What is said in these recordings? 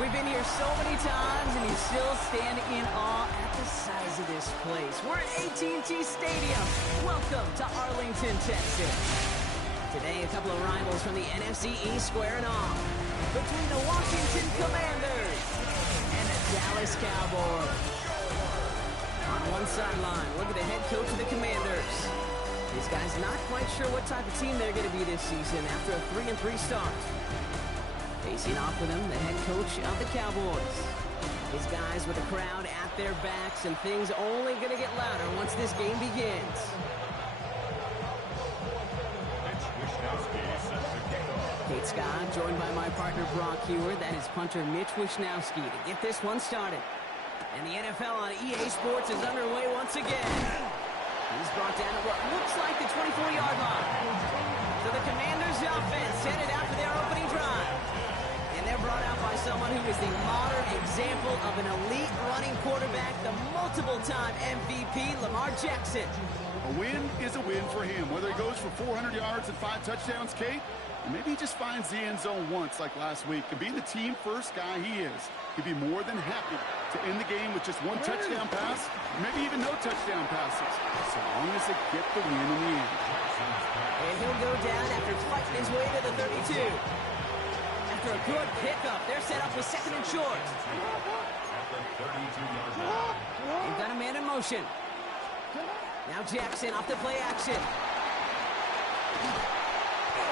We've been here so many times, and you still stand in awe at the size of this place. We're at AT&T Stadium. Welcome to Arlington, Texas. Today, a couple of rivals from the NFC East squaring off between the Washington Commanders and the Dallas Cowboys. On one sideline, look at the head coach of the Commanders. These guys not quite sure what type of team they're going to be this season after a 3-3 start. Facing off with him, the head coach of the Cowboys. His guys with the crowd at their backs, and things only going to get louder once this game begins. Kate Scott, joined by my partner Brock Hewer. That is punter Mitch Wishnowski to get this one started. And the NFL on EA Sports is underway once again. He's brought down at what looks like the 24-yard line. So the Commanders' offense headed out for their opening drive. And they're brought out by someone who is the modern example of an elite running quarterback, the multiple-time MVP, Lamar Jackson. A win is a win for him, whether he goes for 400 yards and 5 touchdowns, Kate, or maybe he just finds the end zone once like last week. And being the team-first guy he is, he'd be more than happy to end the game with just 1 touchdown pass, or maybe even no touchdown passes, so long as they get the win in the end. And he'll go down after fighting his way to the 32. After a good pickup, they're set up with 2nd and short. They've got a man in motion. Now Jackson off the play action.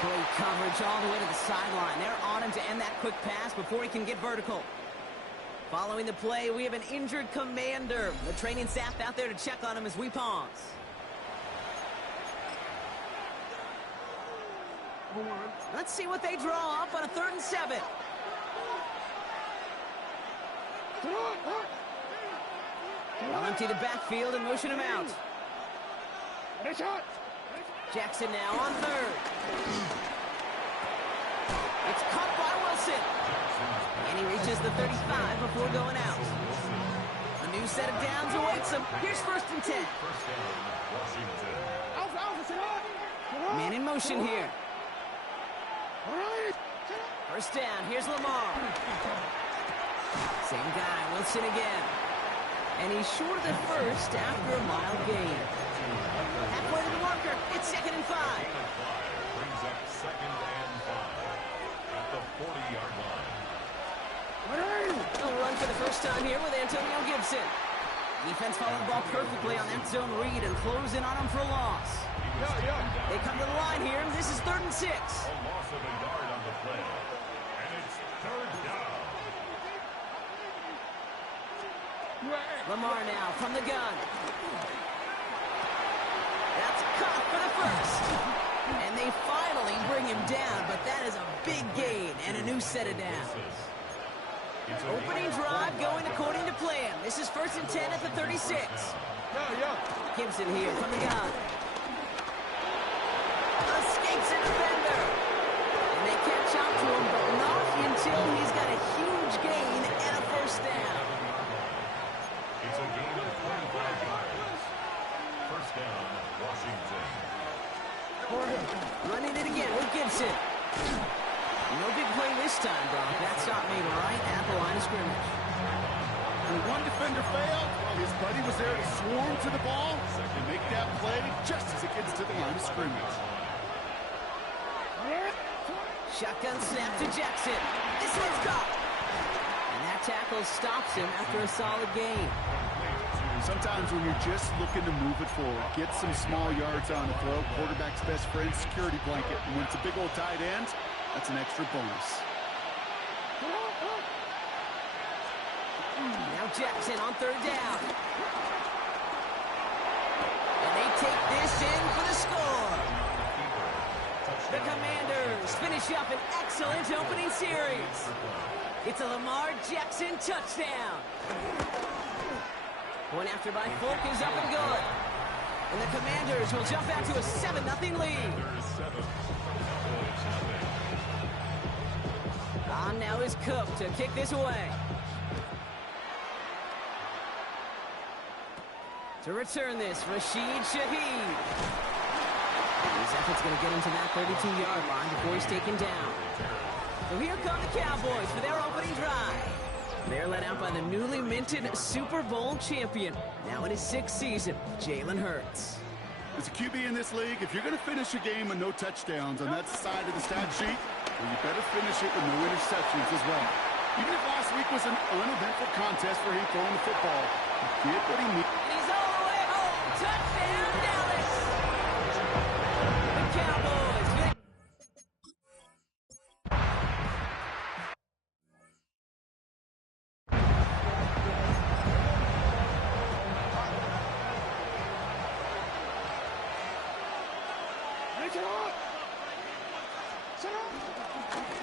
Great coverage all the way to the sideline. They're on him to end that quick pass before he can get vertical. Following the play, we have an injured Commander. The training staff out there to check on him as we pause. Let's see what they draw up on a 3rd and 7. They'll empty the backfield and motion him out. Jackson now on 3rd. It's caught by Wilson. And he reaches the 35 before going out. A new set of downs awaits him. Here's 1st and 10. Man in motion here. 1st down. Here's Lamar. Same guy, Wilson again. And he's short of the 1st after a mild gain. Halfway to the marker. It's 2nd and 5. Brings up 2nd and 5 at the 40-yard line. He'll run for the first time here with Antonio Gibson. Defense followed the ball perfectly on that zone read and close in on him for a loss. They come to the line here, and this is 3rd and 6. A loss of a yard on the play. And it's 3rd down. Lamar now from the gun. That's caught for the 1st. And they finally bring him down, but that is a big gain and a new set of downs. Opening drive going according to plan. This is 1st and 10 at the 36. Gibson here from the gun. Escapes a defender. And they catch up to him, but not until he's got a huge gain and a 1st down. It's a gain of 25 yards. 1st down, Washington. Running it again with Gibson. No big play this time, Brock. That stop made right at the line of scrimmage. When one defender failed, his buddy was there to swarm to the ball and make that play just as it gets to the line of scrimmage. Shotgun snap to Jackson. This one's caught. And that tackle stops him after a solid gain. Sometimes when you're just looking to move it forward, get some small yards on the throw, quarterback's best friend, security blanket. And when it's a big old tight end, that's an extra bonus. Now Jackson on 3rd down. And they take this in for the score. The Commanders finish up an excellent opening series. It's a Lamar Jackson touchdown. One after by Folk is up and good. And the Commanders will jump out to a 7-0 lead. On now is Cook to kick this away. To return this, Rashid Shaheed. His effort's going to get him to that 32-yard line before he's taken down. So here come the Cowboys for their opening drive. They're led out by the newly minted Super Bowl champion, now in his 6th season, Jalen Hurts. As a QB in this league, if you're going to finish a game with no touchdowns on that side of the stat sheet, well, you better finish it with no interceptions as well. Even if last week was an uneventful contest for him throwing the football, he did what he needed. He's all the way home. Touchdown, Dallas! The Cowboys win.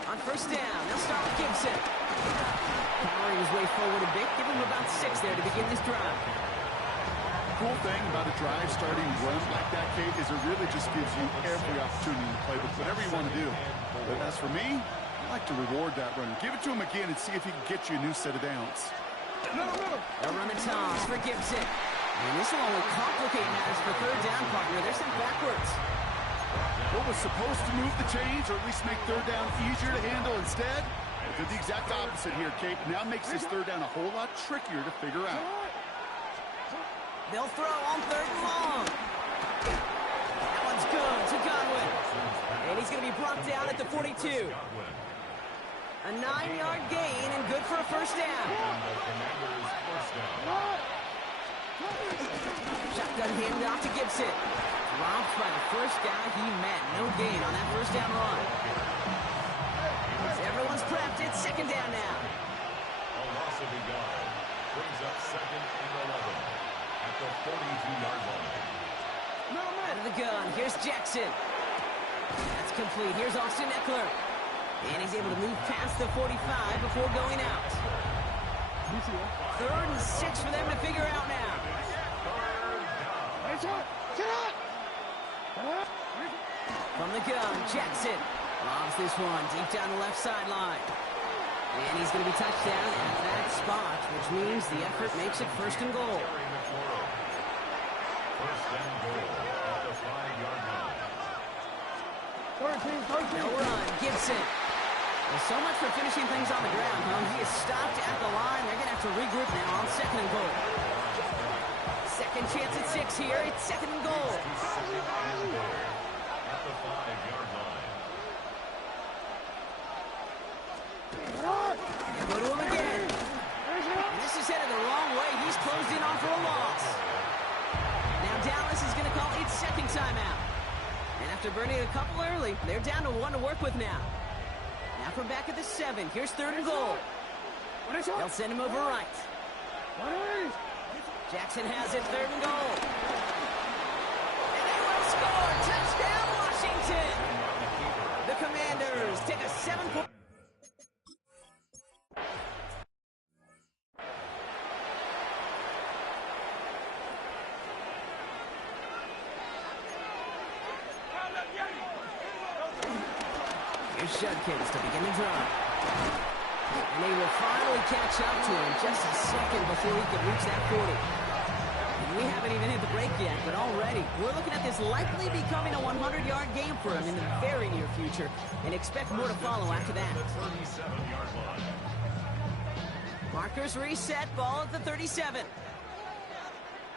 On first down, they'll start with Gibson. Powering his way forward a bit, give him about 6 there to begin this drive. The cool thing about a drive starting run like that, Kate, is it really just gives you every opportunity to play with whatever you want to do. But as for me, I like to reward that run. Give it to him again and see if he can get you a new set of downs. They'll run the toss for Gibson. And this will only complicate matters for third down, partner. They're sent backwards. What was supposed to move the chains, or at least make third down easier to handle instead, did the exact opposite here, Kate. Now makes this third down a whole lot trickier to figure out. They'll throw on 3rd and long. That one's good to Godwin. And he's going to be brought down at the 42. A 9-yard gain and good for a first down. Shotgun handoff to Gibson. Robbed by the first guy he met. No gain on that first down run. As everyone's prepped, it's 2nd down now. A loss of a yard brings up 2nd and 11 at the 42-yard line. Out of the gun, here's Jackson. That's complete. Here's Austin Eckler. And he's able to move past the 45 before going out. 3rd and 6 for them to figure out now. From the gun, Jackson lobs this one deep down the left sideline. And he's going to be touched down at that spot, which means the effort makes it 1st and goal. 1st and goal at the 5-yard line. No run, Gibson. Well, so much for finishing things on the ground, huh? He is stopped at the line. They're going to have to regroup now on 2nd and goal. Second chance at 6 here. It's 2nd and goal. At the 5-yard line. Go to him again. And this is headed the wrong way. He's closed in on for a loss. Now Dallas is going to call its 2nd timeout. And after burning a couple early, they're down to 1 to work with now. Now from back at the 7, here's 3rd and goal. They'll send him over right. Jackson has it, 3rd and goal. And they will score. Touchdown, Washington. The Commanders take a 7-point. Here's Judkins to begin the drive. And they will finally catch up to him just a second before he could reach that 40. And we haven't even hit the break yet, but already we're looking at this likely becoming a 100-yard game for him in the very near future, and expect more to follow after that. 37-yard line. Markers reset, ball at the 37.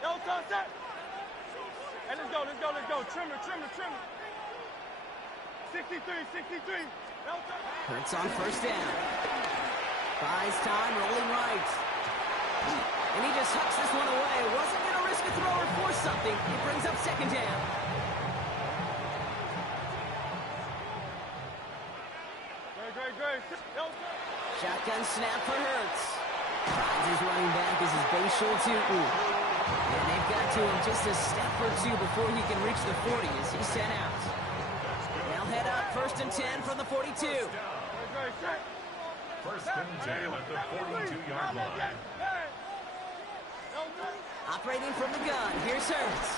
Yo, set. Hey, let's go. Trimmer. 63. Hurts on first down. Buys time, rolling right. And he just hucks this one away. Wasn't going to risk a throw or force something. It brings up 2nd down. Great. Shotgun snap for Hurts. Finds his running back as his base shoulder too. And they've got to him just a step or 2 before he can reach the 40 as he's sent out. They'll head up 1st and 10 from the 42. 1st and 10 at the 42-yard line. Operating from the gun, here's Hurts.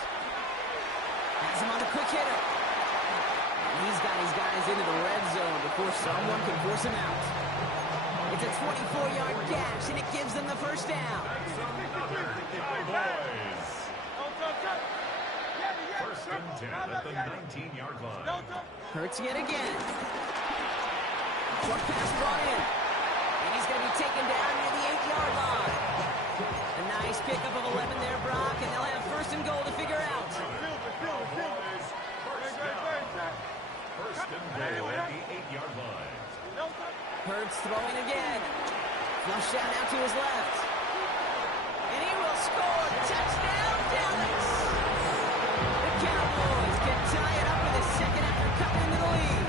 Has him on a quick hitter. And he's got his guys into the red zone before someone can force him out. It's a 24-yard gash, and it gives them the first down. Cowboys. 1st and 10 at the 19-yard line. Hurts yet again. Short pass brought in. And he's going to be taken down near the 8-yard line. A nice pickup of 11 there, Brock, and they'll have first and goal to figure out. First and goal at the 8-yard line. Hurts throwing again. Flush out now to his left. And he will score. Touchdown, Dallas! The Cowboys can tie it up with a second after cutting into the lead.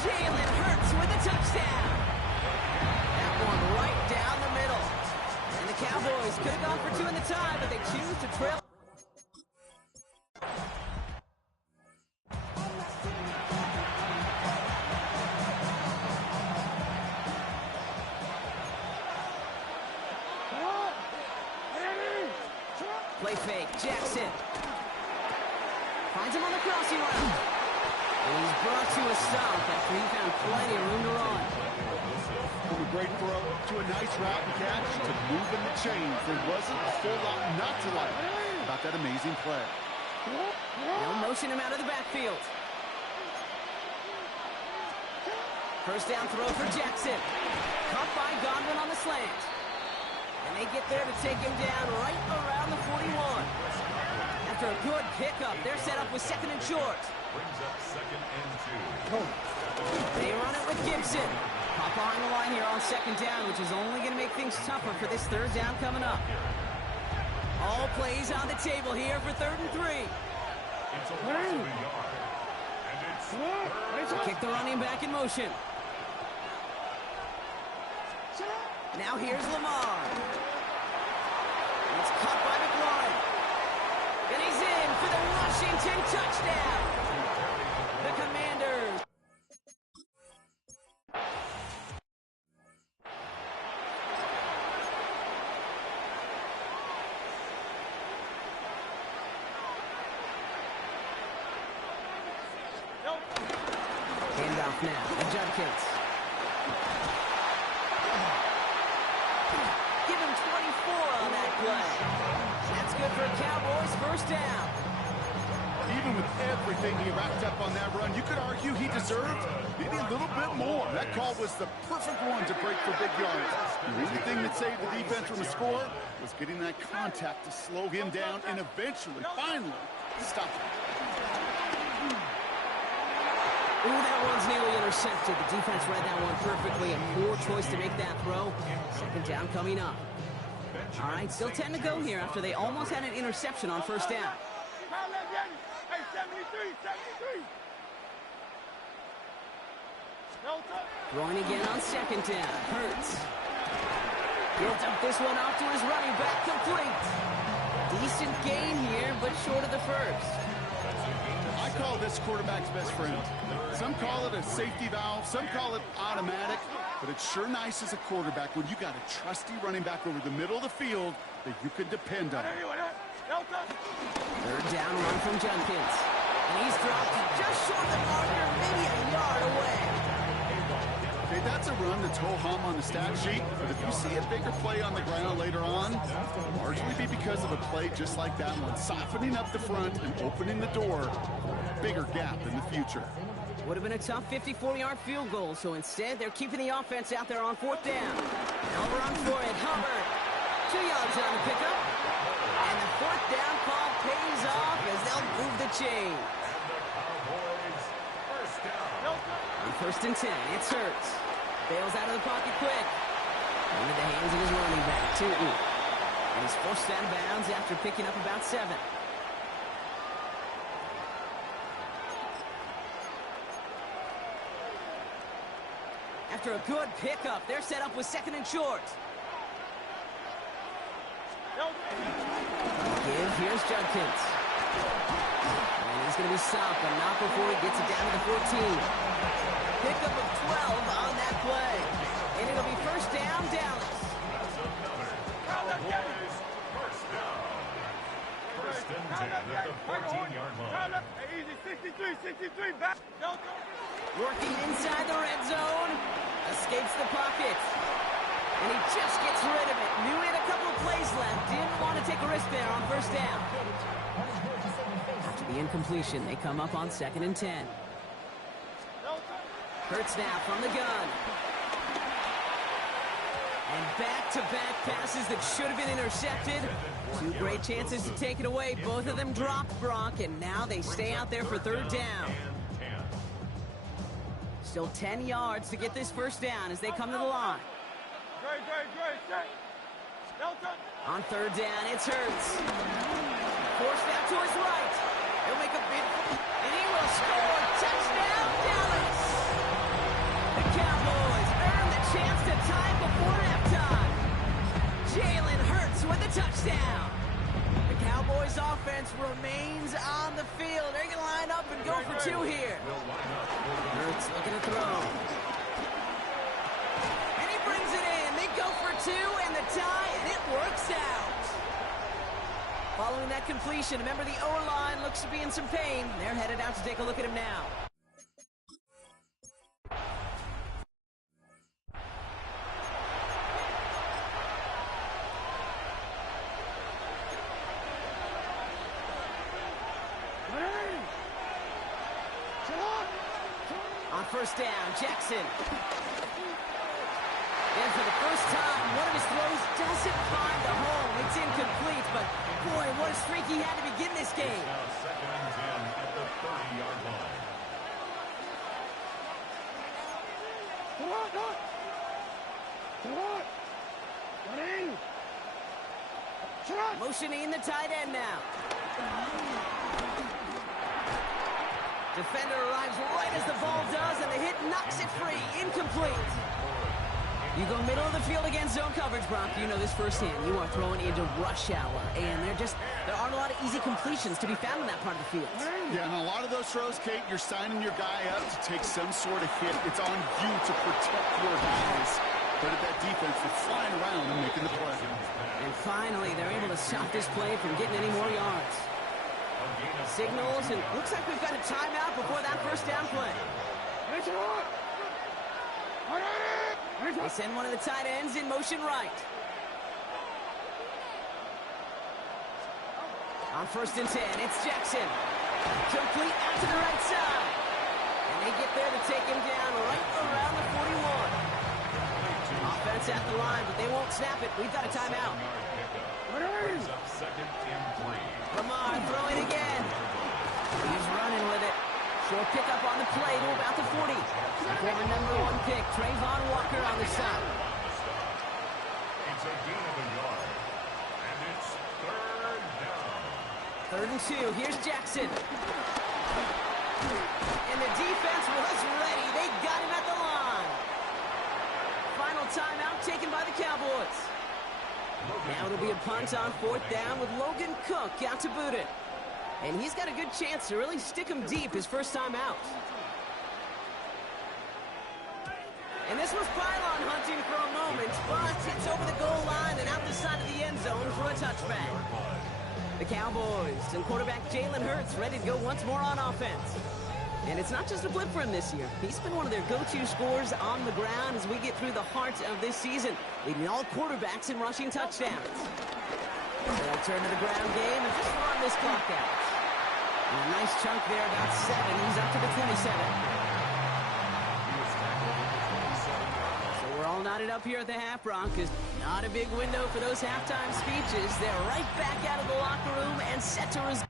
Jalen Hurts with a touchdown. That one right down the middle. And the Cowboys could have gone for two in the tie, but they choose to trail. Play fake, Jackson. Finds him on the crossing route. And he's brought to a stop after he found plenty of room to run. From a great throw to a nice route and catch to moving the chains. There wasn't a whole lot not to like about that amazing play. They'll motion him out of the backfield. First down throw for Jackson. Caught by Godwin on the slant. And they get there to take him down right around the 41. After a good pickup, they're set up with second and short. Brings up second and 2. They run it with Gibson. Pop behind the line here on second down, which is only going to make things tougher for this third down coming up. All plays on the table here for 3rd and 3. It's a loss of a yard. And it's Kick the running back in motion. Now here's Lamar. It's caught by McLaurin. And he's in for the Washington touchdown. The Commanders. Handoff now to Judkins. Give him 24 on that play. That's good for Cowboys first down. Even with everything he racked up on that run, you could argue he deserved maybe a little bit more. That call was the perfect one to break for big yards. The only thing that saved the defense from a score was getting that contact to slow him down and eventually, finally, stop him. Ooh, that one's nearly intercepted. The defense read that one perfectly. A poor choice to make that throw. Second down coming up. All right, still 10 to go here after they almost had an interception on first down. Hey, 73, 73. Throwing again on second down. Hurts. Built up this one off to his running back. Complete. Decent gain here, but short of the first. I call this quarterback's best friend. Some call it a safety valve, some call it automatic, but it's sure nice as a quarterback when you got a trusty running back over the middle of the field that you can depend on. Third down run from Judkins. And he's dropped just short of the marker, maybe a yard away. Okay, that's a run that's ho-hum on the stat sheet, but if you see a bigger play on the ground later on, it'll largely be because of a play just like that one, softening up the front and opening the door for a bigger gap in the future. Would have been a tough 54-yard field goal, so instead they're keeping the offense out there on fourth down. They'll run for it. Hubbard, 2 yards on the pickup. And the fourth down call pays off as they'll move the chain. On first and 10, it's Hurts. Bails out of the pocket quick. Into the hands of his running back, Tootin. And he's forced out of bounds after picking up about 7. After a good pickup, they're set up with second and short. Give, here's Judkins. And he's going to be stopped, but not before he gets it down to the 14. Pickup of 12 on that play. And it'll be first down, Dallas. First and 10 at the 14-yard line. Easy, 63, 63, back. Working inside the red zone. Escapes the pocket. And he just gets rid of it. Knew he had a couple of plays left. Didn't want to take a risk there on first down. After the incompletion, they come up on second and 10. Hurts now from the gun. And back-to-back passes that should have been intercepted. Two great chances to take it away. Both of them dropped, Brock, and now they stay out there for third down. Still 10 yards to get this first down as they come to the line. On third down, it's Hurts. Forced out to his right. He'll make a big, and he will score. Touchdown, Dallas! The Cowboys earn the chance to tie before halftime. Jalen Hurts with the touchdown. The Cowboys offense remains on the field. They're going to line up and go for two here. Hurts looking to throw. And he brings it in. They go for two and the tie, and it works out. Following that completion, remember the O-line looks to be in some pain. They're headed out to take a look at him now. On first down, Jackson. And for the first time, one of his throws doesn't find the home. It's incomplete, but boy, what a streak he had to begin this game. Now second and 10 at the 30-yard line. Motioning the tight end now. Defender arrives right as the ball does, and the hit knocks it free. Incomplete. You go middle of the field against zone coverage, Brock. You know this firsthand. You are throwing into rush hour, and there aren't a lot of easy completions to be found in that part of the field. Yeah, and a lot of those throws, Kate, you're signing your guy up to take some sort of hit. It's on you to protect your guys. But at that defense, they're flying around and making the play. And finally, they're able to stop this play from getting any more yards. Signals, and looks like we've got a timeout before that first down play. They send one of the tight ends in motion right. On first and 10, it's Jackson. Complete out to the right side. And they get there to take him down right around the 41. Offense at the line, but they won't snap it. We've got a timeout. Second and 3. Lamar throwing again. He's running with it. Short pickup on the play to about the 40. Former #1 pick, Trayvon Walker on the stop. It's a gain of a yard. And it's third down. Third and 2. Here's Jackson. And the defense was ready. They got him at the line. Final timeout taken by the Cowboys. Now it'll be a punt on fourth down with Logan Cook out to boot it. And he's got a good chance to really stick him deep his first time out. And this was pylon hunting for a moment, but it's over the goal line and out the side of the end zone for a touchback. The Cowboys and quarterback Jalen Hurts ready to go once more on offense. And it's not just a blip for him this year. He's been one of their go-to scorers on the ground as we get through the heart of this season, leading all quarterbacks in rushing touchdowns. They'll turn to the ground game and just run this clock out. And a nice chunk there, about 7. He's up to the 27. So we're all knotted up here at the half, Broncos. Not a big window for those halftime speeches. They're right back out of the locker room and set to resume.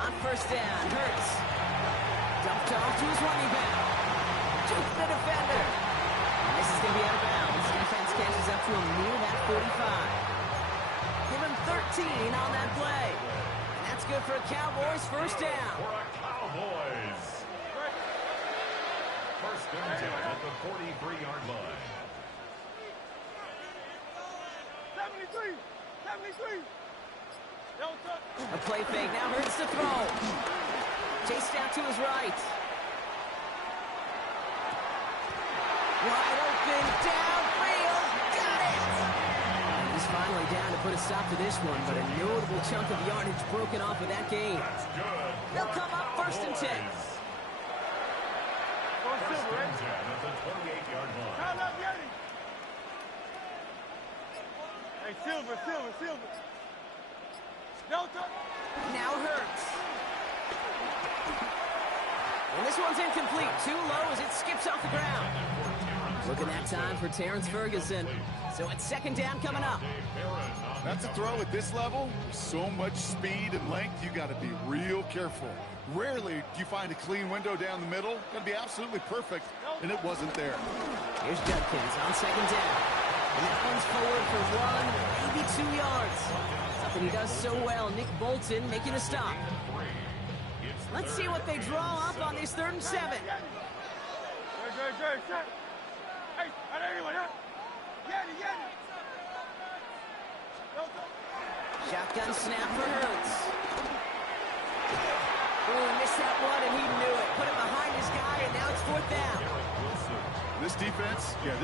On first down, Hurts. Dumped off to his running back. Jukes the defender. And this is going to be out of bounds. Defense catches up to him near that 45. Give him 13 on that play. And that's good for a Cowboys first down. For a Cowboys. First and 10 at the 43-yard line. 73! 73! A play fake, now Hurts to throw. Chased out to his right. Wide open, downfield. finally down to put a stop to this one, but a notable chunk of yardage broken off of that gain. They'll come up 1st and 10. First and 10 at the 28-yard line. Hey, Silver. Delta. Now Hurts. And this one's incomplete. Too low as it skips off the ground. Look at that time for Terrence Ferguson. So it's 2nd down coming up. That's a throw at this level. With so much speed and length, you got to be real careful. Rarely do you find a clean window down the middle. Got to be absolutely perfect, and it wasn't there. Here's Judkins on 2nd down. And that one's forward for 1, maybe 2 yards. Something he does so well. Nick Bolton making a stop. Let's see what they draw up on this 3rd and 7. Good. Hey, Shotgun snap for Hurts. Oh, he missed that one, and he knew it. Put it behind his guy, and now it's 4th down. This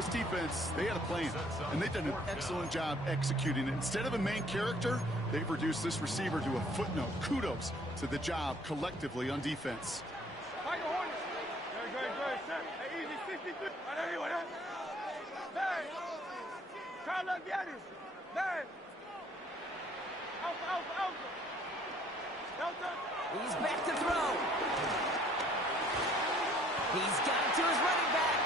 defense, they had a plan, and they've done an excellent job executing it. Instead of a main character, they've reduced this receiver to a footnote. Kudos to the job collectively on defense. Fight the Hornets. Good. Hey, easy 63. Hey, Carla Giannis. Hey. Alpha. Delta. He's back to throw. He's got it to his running back.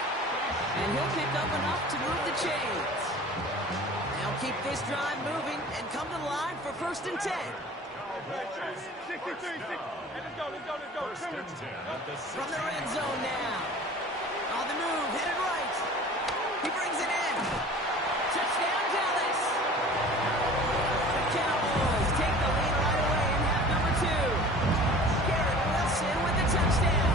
And he'll pick up enough to move the chains. They'll keep this drive moving and come to the line for 1st and 10. 63. Hey, let's go. From the red zone now. On the move, headed right. He brings it in. Touchdown, Dallas. The Cowboys take the lead right away in half number 2. Garrett Wilson with the touchdown.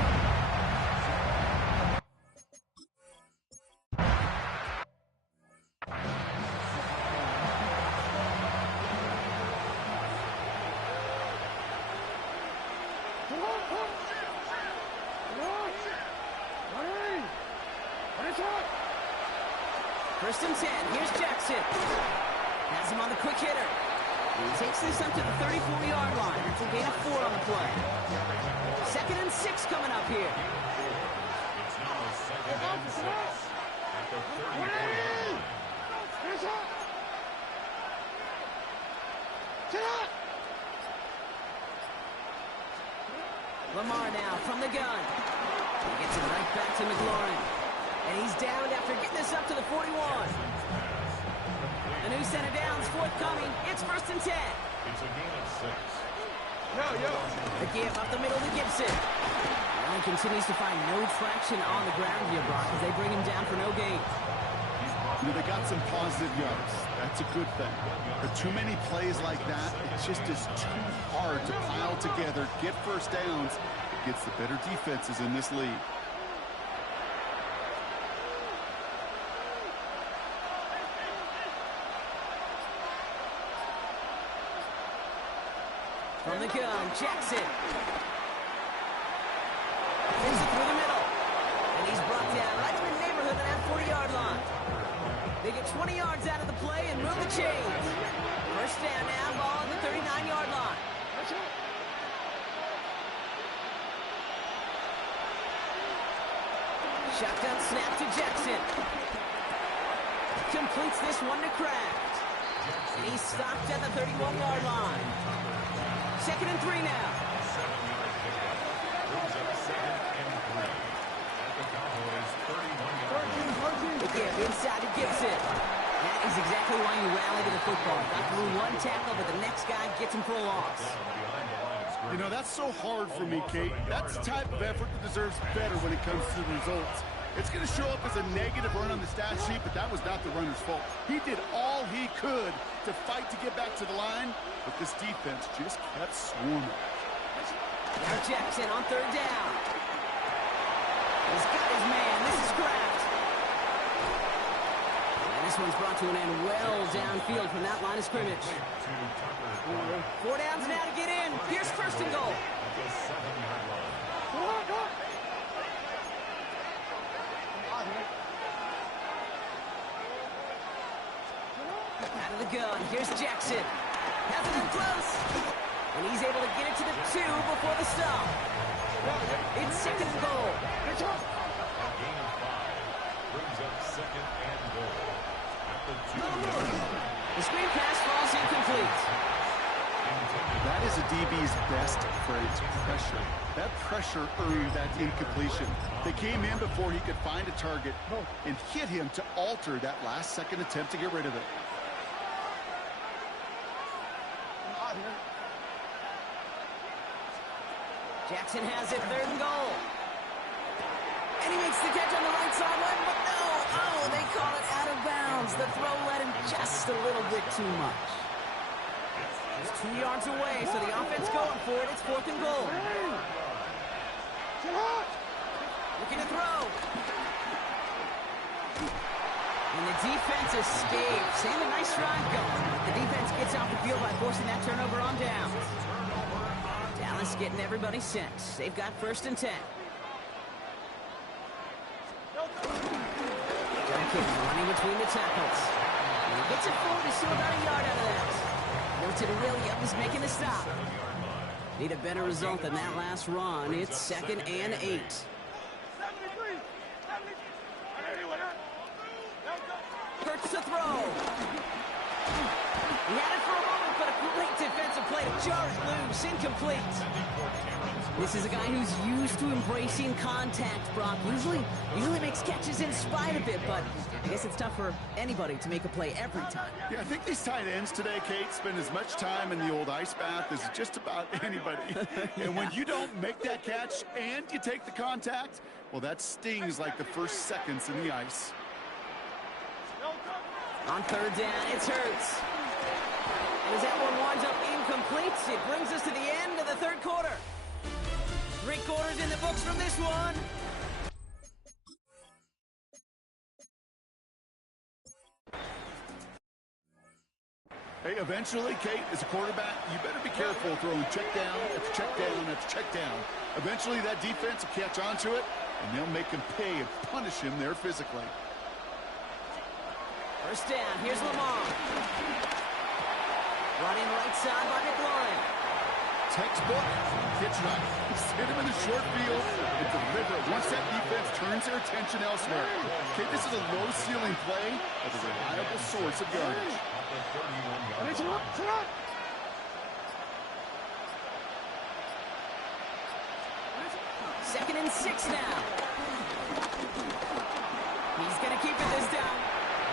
First and 10. Here's Jackson. Has him on the quick hitter. He takes this up to the 34-yard line. It's a gain of 4 on the play. 2nd and 6 coming up here. It's now 2nd and 6 at the 34-yard line. Lamar now from the gun. He gets it right back to McLaurin. And he's down after getting this up to the 41. The new center down's forthcoming. It's 1st and 10. It's a gain of 6. The give up the middle to Gibson. Allen continues to find no traction on the ground here, Brock, as they bring him down for no gain. They got some positive yards. That's a good thing. But too many plays like that, it just is too hard to pile together, get 1st downs against the better defenses in this league. From the gun, Jackson. Brings it through the middle. And he's brought down right in the neighborhood of that 40-yard line. They get 20 yards out of the play and move the chains. 1st down now, ball on the 39-yard line. Shotgun snap to Jackson. Completes this one to Kraft. And he's stopped at the 31-yard line. 2nd and 3 now. 7-yard pickup. Brings up 2nd and 3 at the Cowboys' 31-yard line. The give inside to Gibson. That is exactly why you rally to the football. Got through one tackle, but the next guy gets him for a loss. You know, that's so hard for me, Kate. That's the type of effort that deserves better when it comes to the results. It's going to show up as a negative run on the stat sheet, but that was not the runner's fault. He did all he could to fight to get back to the line, but this defense just kept swarming. Now Jackson on 3rd down. He's got his man. This is Kraft. And this one's brought to an end well downfield from that line of scrimmage. 4 downs now to get in. Here's 1st and goal. Out of of the gun. Here's Jackson. Has it in close. And he's able to get it to the 2 before the stop. It's second and goal. A gain of 5 brings up second and goal at the 2-yard line. The screen pass falls incomplete. That is a DB's best phrase, pressure. That pressure earned that incompletion. They came in before he could find a target and hit him to alter that last-second attempt to get rid of it. Jackson has it, third and goal. And he makes the catch on the right sideline, but no! Oh, they call it out of bounds. The throw led him just a little bit too much. He's 2 yards away, so the offense going for it. It's fourth and goal. Looking to throw. And the defense escapes. Seeing a nice drive going. The defense gets off the field by forcing that turnover on downs. Dallas getting everybody set. They've got first and 10. Duncan running between the tackles. And he gets it forward. He's still about a yard out of that. Milton Williams making the stop. Need a better result than that last run. It's second and 8. Hurts to throw. He had it for a moment, but a great defensive play to jar it loose. Incomplete. This is a guy who's used to embracing contact, Brock. Usually makes catches in spite of it, but I guess it's tough for anybody to make a play every time. Yeah, I think these tight ends today, Kate, spend as much time in the old ice bath as just about anybody. And when you don't make that catch and you take the contact, well, that stings like the first seconds in the ice. On third down, it's Hurts. And as that one winds up incomplete, it brings us to the end of the third quarter. 3 quarters in the books from this one. Hey, eventually, Kate, as a quarterback, you better be careful throwing check down after check down after check down. Eventually, that defense will catch on to it, and they'll make him pay and punish him there physically. First down, here's Lamar. Running right side by McLaurin. Textbook, pitch right. Hit him in the short field and deliver it once that defense turns their attention elsewhere. Okay, this is a low-ceiling play, but a reliable source of yardage. Second and 6 now. He's going to keep it this time.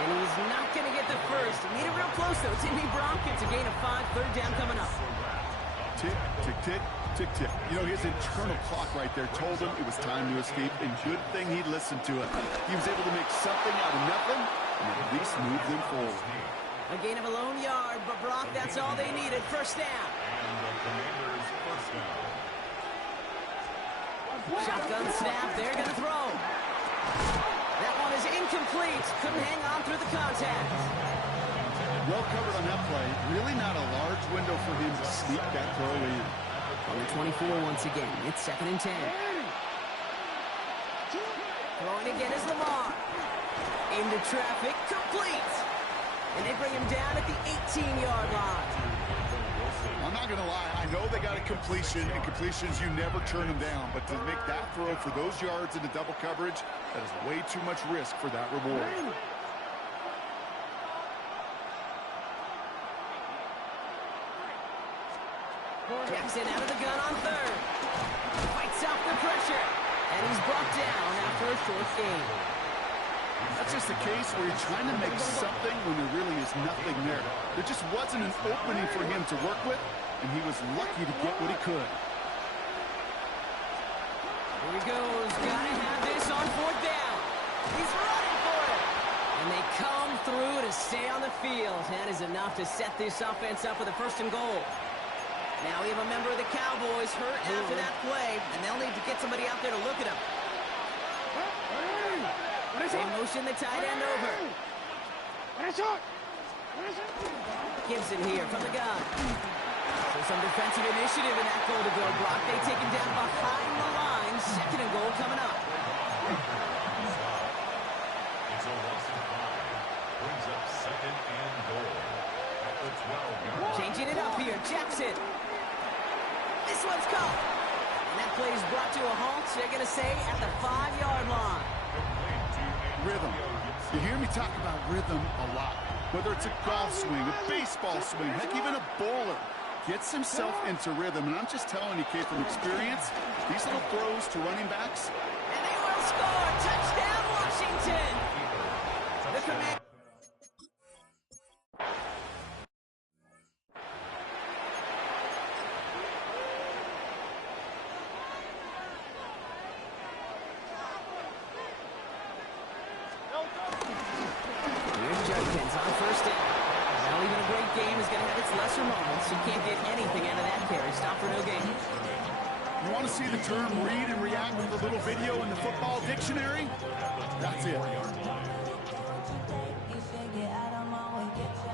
And he's not going to get the first. Need it real close, though. Timmy Brock gets a gain of 5. Third down coming up. Tick, tick, tick, tick, tick. You know, his internal clock right there told him it was time to escape, and good thing he listened to it. He was able to make something out of nothing and at least move them forward. A gain of a lone yard, but Brock, that's all they needed. First down. And the Commanders' first down. Shotgun snap. They're going to throw. That one is incomplete. Couldn't hang on through the contact. Well covered on that play. Really not a large window for him to sneak that throw in. On the 24 once again. It's second and 10. Throwing again is Lamar. Into traffic. Complete. And they bring him down at the 18-yard line. I'm not going to lie. I know they got a completion, and completions, you never turn them down. But to make that throw for those yards into double coverage, that is way too much risk for that reward. Jackson out of the gun on third. Fights off the pressure. And he's brought down after a short gain. That's just a case where you're trying to make something when there really is nothing there. There just wasn't an opening for him to work with, and he was lucky to get what he could. Here he goes. Gotta have this on fourth down. He's running for it. And they come through to stay on the field. That is enough to set this offense up with a first and goal. Now we have a member of the Cowboys hurt after that play, and they'll need to get somebody out there to look at him. They motion the tight end over. Gibson here from the gun. So some defensive initiative in that goal to go block. They take him down behind the line. Second and goal coming up. It's a loss of 5. Brings up second and goal is brought to a halt, they're going to say at the 5-yard line. Rhythm. You hear me talk about rhythm a lot. Whether it's a golf swing, a baseball swing, heck, even a bowler gets himself into rhythm. And I'm just telling you, kid, from experience, these little throws to running backs. And they will score. Touchdown, Washington. The command. Here's Judkins on first down. Well, even a great game is going to have its lesser moments. You can't get anything out of that carry. Stop for no gain. You want to see the term read and react with a little video in the football dictionary? That's it.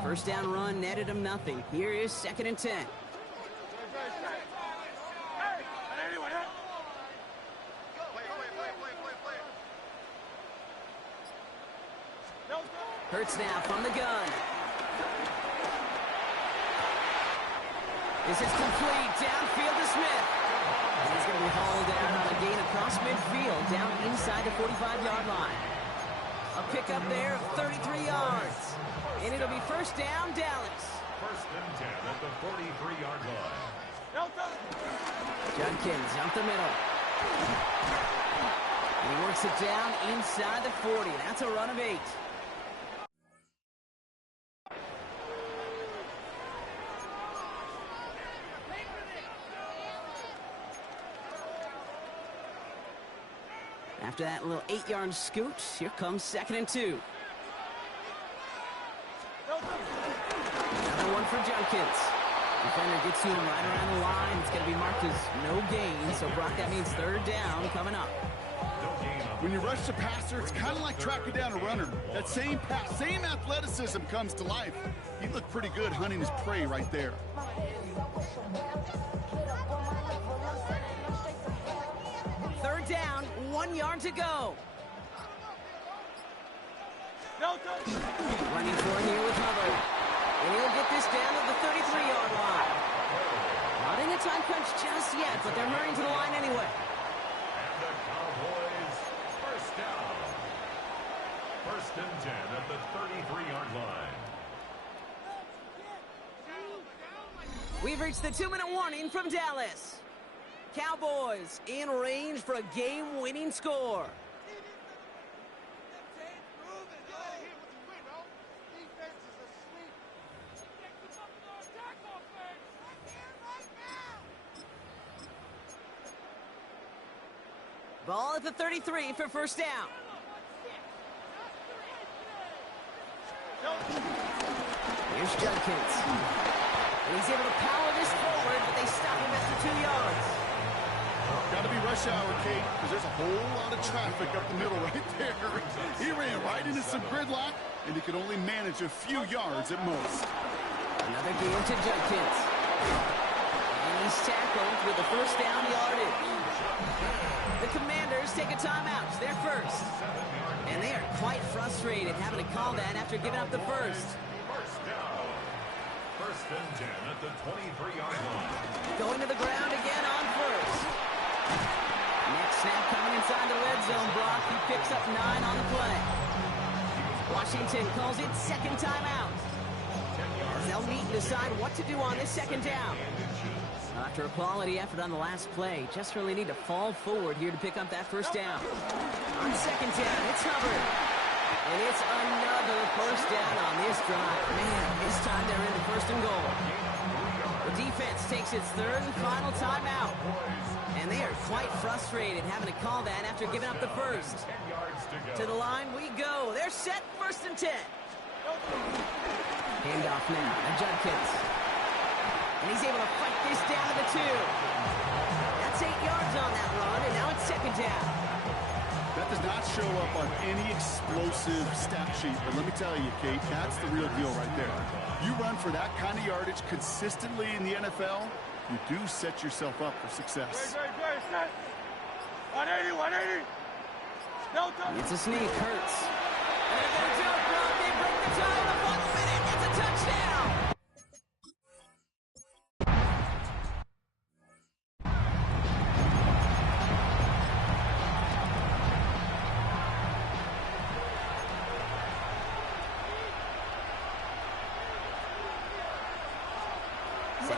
First down run netted him nothing. Here is 2nd and 10. Hurts now from the gun. This is complete. Downfield to Smith. And he's going to be hauled down on a gain across midfield, down inside the 45-yard line. A pickup there of 33 yards. And it'll be first down, Dallas. First and 10 at the 43-yard line. Judkins up the middle. And he works it down inside the 40. That's a run of 8. After that little 8-yard scoot, here comes 2nd and 2. Another one for Judkins. Defender gets to him right around the line. It's going to be marked as no gain. So, Brock, that means 3rd down coming up. When you rush the passer, it's kind of like tracking down a runner. That same pass, same athleticism comes to life. He looked pretty good hunting his prey right there. 3rd down, 1 yard to go. Running for it here with Hubbard. And he'll get this down to the 33-yard line. Not in a time crunch just yet, but they're hurrying to the line anyway. And the Cowboys first down. First and 10 at the 33-yard line. We've reached the 2-minute warning from Dallas. Cowboys in range for a game-winning score. Ball at the 33 for first down. Here's Judkins. And he's able to power this forward, but they stop him after 2 yards. Got to be rush hour, Kate, because there's a whole lot of traffic up the middle right there. He ran right into some gridlock, and he could only manage a few yards at most. Another game to Judkins. And he's tackled with the first down yardage. The Commanders take a timeout. They're first. And they are quite frustrated having to call that after giving up the first. First down. First and 10 at the 23-yard line. Going to the ground again on first. Next snap coming inside the red zone block. He picks up 9 on the play. Washington calls it second timeout. As they'll meet and decide what to do on this second down. After a quality effort on the last play, just really need to fall forward here to pick up that first down. On second down, it's Hubbard. And it's another first down on this drive. Man, this time they're in the first and goal. The defense takes its 3rd and final timeout. And they are quite frustrated having to call that after giving up the first. To the line we go. They're set, 1st and 10. Handoff now to Judkins. And he's able to fight this down to the 2. That's 8 yards on that run, and now it's second down. That does not show up on any explosive stat sheet, but let me tell you, Kate, that's the real deal right there. You run for that kind of yardage consistently in the NFL, you do set yourself up for success. Great, set. 180, 180. It's a sneak, Hurts. And they're going to do it, Brock. They break the tie in 1 minute. It's a touchdown.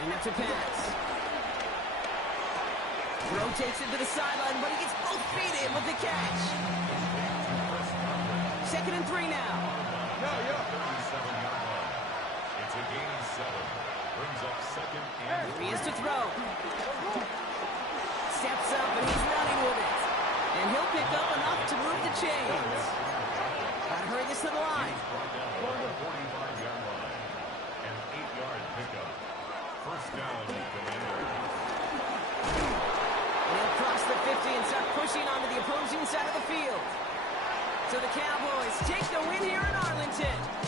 Setting up to pass. Rotates it to the sideline, but he gets both feet in with the catch. 2nd and 3 now. Yo. 37-yard line. It's a gain of 7. Brings up 2nd and Here he is to throw. Steps up and he's running with it. And he'll pick up enough to move the chains. Gotta hurry this to the line. brought down at the 45-yard line. An 8-yard pickup. First down, Commanders. He'll cross the 50 and start pushing onto the opposing side of the field. So the Cowboys take the win here in Arlington.